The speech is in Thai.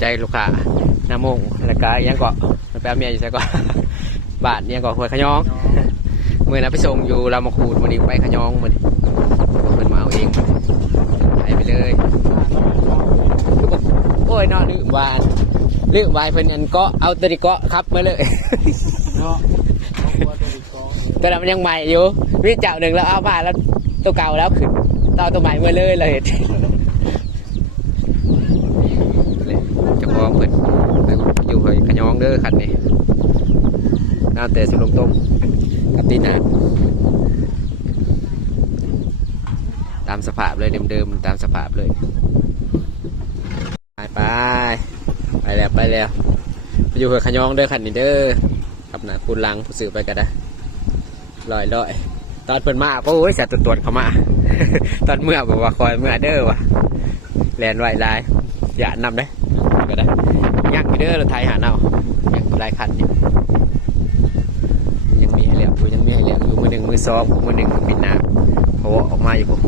ใจลูกค้าน้ำมงแล้วก็ยังเกาะแป๊บเมียอยู่ใช่ก็ บาทยังเกาะหัวขยองเมื่อนั้นไปส่งอยู่ลำมะขูดวันนี้ไปขยองมันเพิ่นมาเอาเองไปเลยโอ้ยนอนลืมวานเพิ่นอันเกาะเอาตัวนี้เกาะครับมาเลยแต่มันยังใหม่อยู่วิเจ้าหนึ่งแล้วเอาบ้านแล้วตัวเก่าแล้วขึ้นต่อตัวใหม่มาเลยจะพร้อมเพิ่นอยู่เฮ้ยขยองเด้อคันนี้น้ำแต่สุลงต้มกับตีนาตามสภาพเลยเดิมๆตามสภาพเลยไปแล้วไปอยู่เฮ้ยขยองเด้อคันนี้เด้อกับหน้าปูนลังผู้สื่อไปกันนะลอยตอนเพิ่นมาโอ้ยสัตว์ตรวจเขามา ตอนเมื่อบอกว่าคอยเมื่อเด้อว่ะแลนไหวลายอย่านำได้ก็ได้ยักไปเด้อเราไทยหาเนายังลายคันอยู่ยังมีให้เหลืออยู่มือหนึ่งมือสองมือหนึ่งปิดหน้าเขาออกมาอยู่ผม